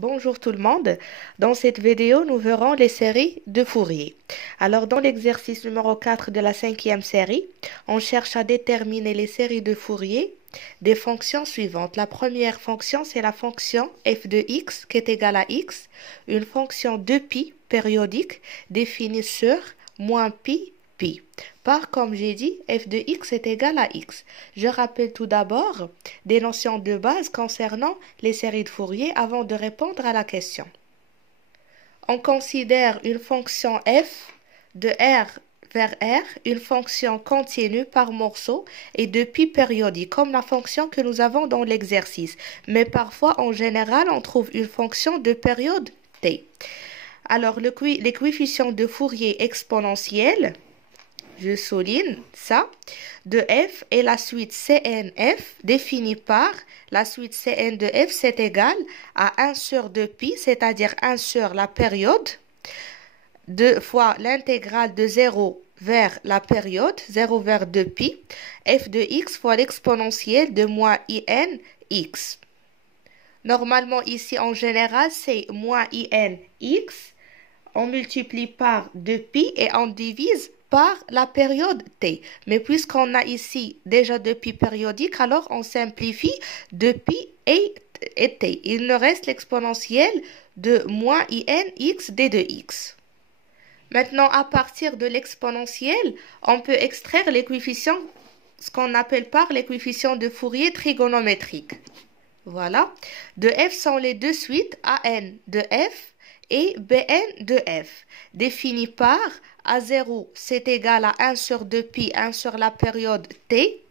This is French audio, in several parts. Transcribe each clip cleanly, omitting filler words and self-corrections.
Bonjour tout le monde. Dans cette vidéo, nous verrons les séries de Fourier. Alors, dans l'exercice numéro 4 de la cinquième série, on cherche à déterminer les séries de Fourier des fonctions suivantes. La première fonction, c'est la fonction f de x qui est égale à x, une fonction de pi périodique définie sur moins pi pi. Par, comme j'ai dit, f de x est égal à x. Je rappelle tout d'abord des notions de base concernant les séries de Fourier avant de répondre à la question. On considère une fonction f de R vers R, une fonction continue par morceau et de pi périodique, comme la fonction que nous avons dans l'exercice. Mais parfois, en général, on trouve une fonction de période t. Alors, les coefficients de Fourier exponentiels, je souligne ça, de f et la suite Cnf définie par la suite Cn de f, c'est égal à 1 sur 2pi, c'est-à-dire 1 sur la période, 2 fois l'intégrale de 0 vers la période, 0 vers 2pi, f de x fois l'exponentielle de moins in x. Normalement, ici, en général, c'est moins in x. On multiplie par 2pi et on divise par la période t. Mais puisqu'on a ici déjà 2pi périodique, alors on simplifie 2pi et t. Il nous reste l'exponentielle de moins in x d de x. Maintenant, à partir de l'exponentielle, on peut extraire les coefficients, ce qu'on appelle par les coefficients de Fourier trigonométriques. Voilà. De f sont les deux suites an de f et bn de f, définis par a0, c'est égal à 1 sur 2pi, 1 sur la période t,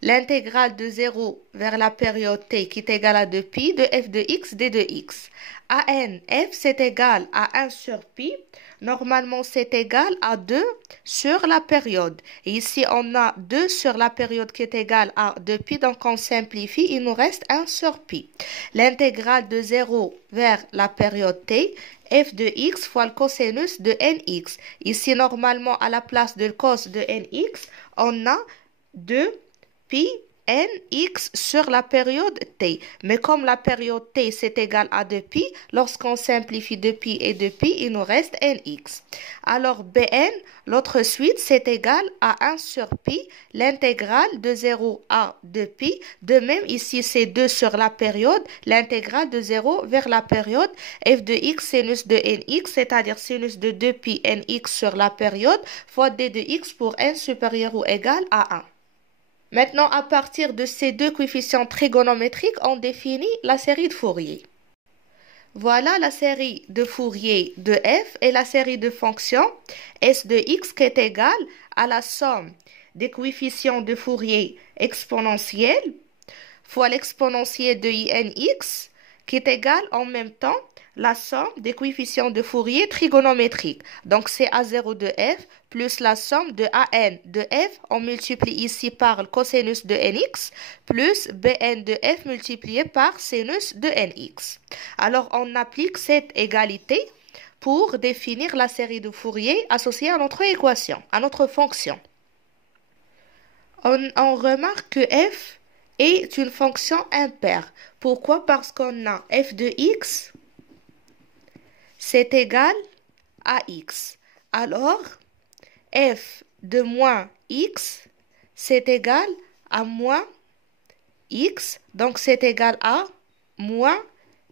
l'intégrale de 0 vers la période t qui est égale à 2pi, de f de x d de x. an f, c'est égal à 1 sur pi, normalement c'est égal à 2 sur la période. Et ici on a 2 sur la période qui est égale à 2pi, donc on simplifie, il nous reste 1 sur pi. L'intégrale de 0 vers la période t, f de x fois le cosinus de nx. Ici normalement à la place de cos de nx, on a 2 pi nx sur la période t. Mais comme la période t c'est égal à 2pi, lorsqu'on simplifie 2pi et 2pi, il nous reste nx. Alors bn, l'autre suite, c'est égal à 1 sur pi, l'intégrale de 0 à 2pi. De même, ici c'est 2 sur la période, l'intégrale de 0 vers la période, f de x sinus de nx, c'est-à-dire sinus de 2pi nx sur la période, fois d de x pour n supérieur ou égal à 1. Maintenant, à partir de ces deux coefficients trigonométriques, on définit la série de Fourier. Voilà la série de Fourier de f et la série de fonctions s de x qui est égale à la somme des coefficients de Fourier exponentiels fois l'exponentielle de inx qui est égale en même temps la somme des coefficients de Fourier trigonométriques. Donc, c'est A0 de f plus la somme de an de f, on multiplie ici par le cosinus de nx, plus bn de f multiplié par sinus de nx. Alors, on applique cette égalité pour définir la série de Fourier associée à notre équation, à notre fonction. On remarque que f est une fonction impaire. Pourquoi? Parce qu'on a f de x, c'est égal à x. Alors, f de moins x, c'est égal à moins x. Donc, c'est égal à moins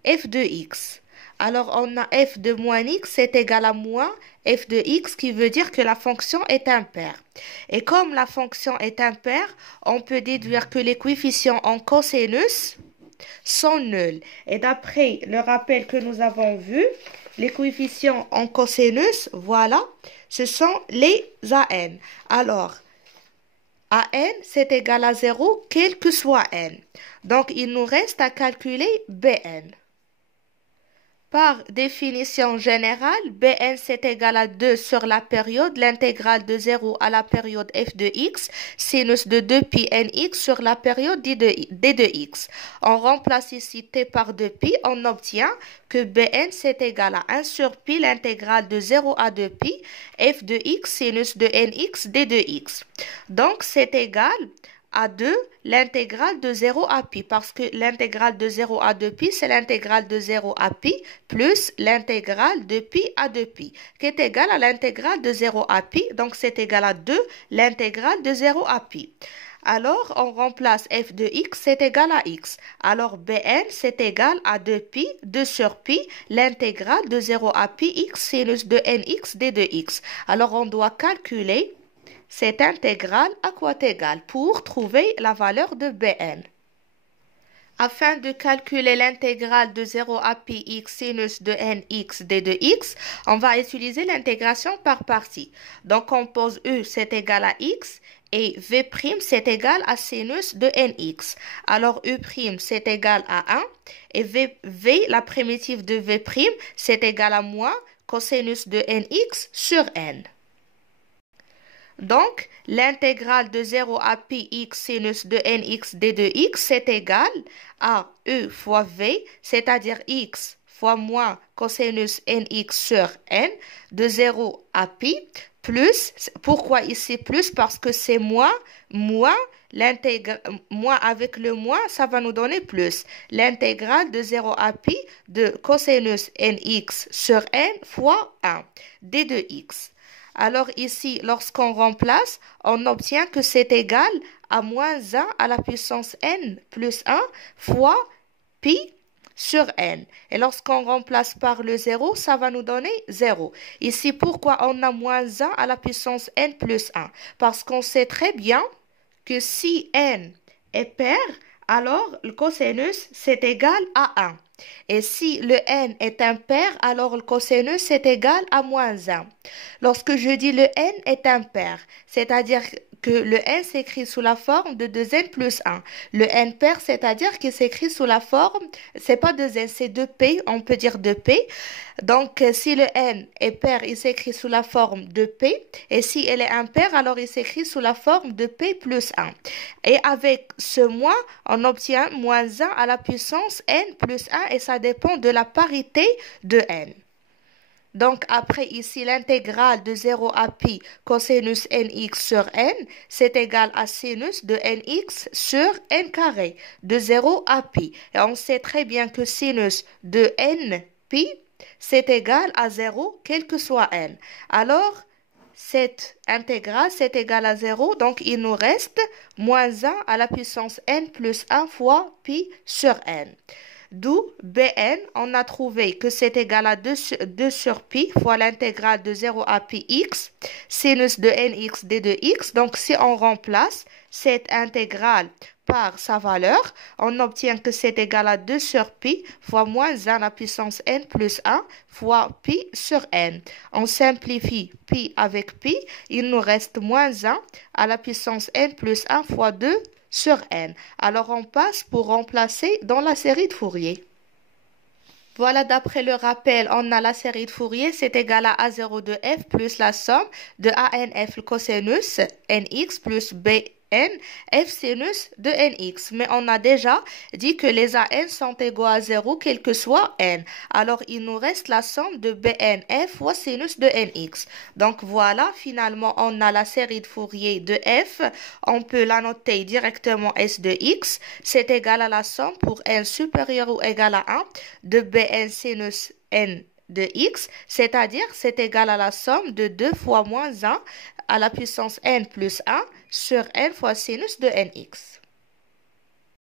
f de x. Alors, on a f de moins x, c'est égal à moins f de x, qui veut dire que la fonction est impaire. Et comme la fonction est impaire, on peut déduire que les coefficients en cosinus sont nuls. Et d'après le rappel que nous avons vu, les coefficients en cosinus, voilà, ce sont les an. Alors, an, c'est égal à 0, quel que soit n. Donc, il nous reste à calculer bn. Par définition générale, bn c'est égal à 2 sur la période, l'intégrale de 0 à la période f de x, sinus de 2pi nx sur la période d de x. On remplace ici t par 2pi, on obtient que bn c'est égal à 1 sur pi, l'intégrale de 0 à 2pi, f de x sinus de nx d de x. Donc c'est égal à 2 l'intégrale de 0 à pi, parce que l'intégrale de 0 à 2 pi, c'est l'intégrale de 0 à pi plus l'intégrale de pi à 2 pi, qui est égale à l'intégrale de 0 à pi, donc c'est égal à 2 l'intégrale de 0 à pi. Alors, on remplace f de x, c'est égal à x. Alors, Bn, c'est égal à 2pi, 2 sur pi, l'intégrale de 0 à pi x sinus de nx d de x. Alors, on doit calculer cette intégrale à quoi égale pour trouver la valeur de Bn. Afin de calculer l'intégrale de 0 à pi x sinus de nx d de x, on va utiliser l'intégration par partie. Donc, on pose u, c'est égal à x, et v' c'est égal à sinus de nx. Alors, u', c'est égal à 1, et v, la primitive de v', c'est égal à moins cosinus de nx sur n. Donc, l'intégrale de 0 à pi x sinus de nx d de x, c'est égal à e fois v, c'est-à-dire x fois moins cosinus nx sur n, de 0 à pi, plus, pourquoi ici plus? Parce que c'est moins avec le moins, ça va nous donner plus. L'intégrale de 0 à pi de cosinus nx sur n fois 1, d de x. Alors ici, lorsqu'on remplace, on obtient que c'est égal à moins 1 à la puissance n plus 1 fois pi sur n. Et lorsqu'on remplace par le 0, ça va nous donner 0. Ici, pourquoi on a moins 1 à la puissance n plus 1? Parce qu'on sait très bien que si n est pair, alors le cosinus, c'est égal à 1. Et si le n est impair, alors le cosinus est égal à moins 1. Lorsque je dis le n est impair, c'est-à-dire que le n s'écrit sous la forme de 2n plus 1. Le n pair, c'est-à-dire qu'il s'écrit sous la forme, c'est pas 2n, c'est 2p, on peut dire 2p. Donc, si le n est pair, il s'écrit sous la forme de p. Et si elle est impair, alors il s'écrit sous la forme de p plus 1. Et avec ce moins, on obtient moins 1 à la puissance n plus 1 et ça dépend de la parité de n. Donc, après ici, l'intégrale de 0 à pi cosinus nx sur n, c'est égal à sinus de nx sur n carré, de 0 à pi. Et on sait très bien que sinus de n pi, c'est égal à 0, quel que soit n. Alors, cette intégrale, c'est égal à 0, donc il nous reste moins 1 à la puissance n plus 1 fois pi sur n. D'où Bn, on a trouvé que c'est égal à 2 sur pi fois l'intégrale de 0 à pi x, sinus de nx d de x. Donc, si on remplace cette intégrale par sa valeur, on obtient que c'est égal à 2 sur pi fois moins 1 à la puissance n plus 1 fois pi sur n. On simplifie pi avec pi, il nous reste moins 1 à la puissance n plus 1 fois 2 sur n. Alors, on passe pour remplacer dans la série de Fourier. Voilà, d'après le rappel, on a la série de Fourier, c'est égal à A0 de f plus la somme de ANF le cosinus nx plus Bn f sinus de nx. Mais on a déjà dit que les AN sont égaux à 0, quel que soit n. Alors, il nous reste la somme de Bnf fois sinus de nx. Donc, voilà, finalement, on a la série de Fourier de f. On peut la noter directement S de x. C'est égal à la somme pour n supérieur ou égal à 1 de Bn sinus n de x, c'est-à-dire c'est égal à la somme de 2 fois moins 1 à la puissance n plus 1 sur n fois sinus de nx.